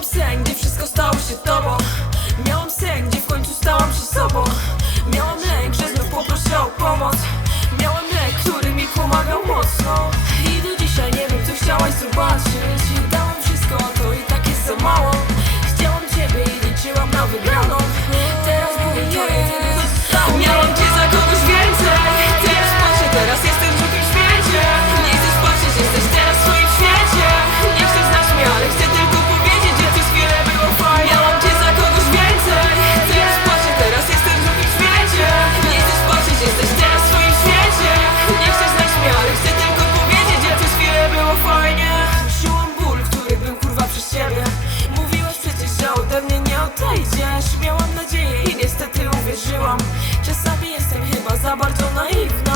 Miałam sen, gdzie wszystko stało się tobą. Miałam sen, gdzie w końcu stałam się sobą. Miałam lęk, że znów poproszę o pomoc. Miałam lęk, który mi pomagał mocno. I do dzisiaj nie wiem, co chciałaś zobaczyć забарто наївна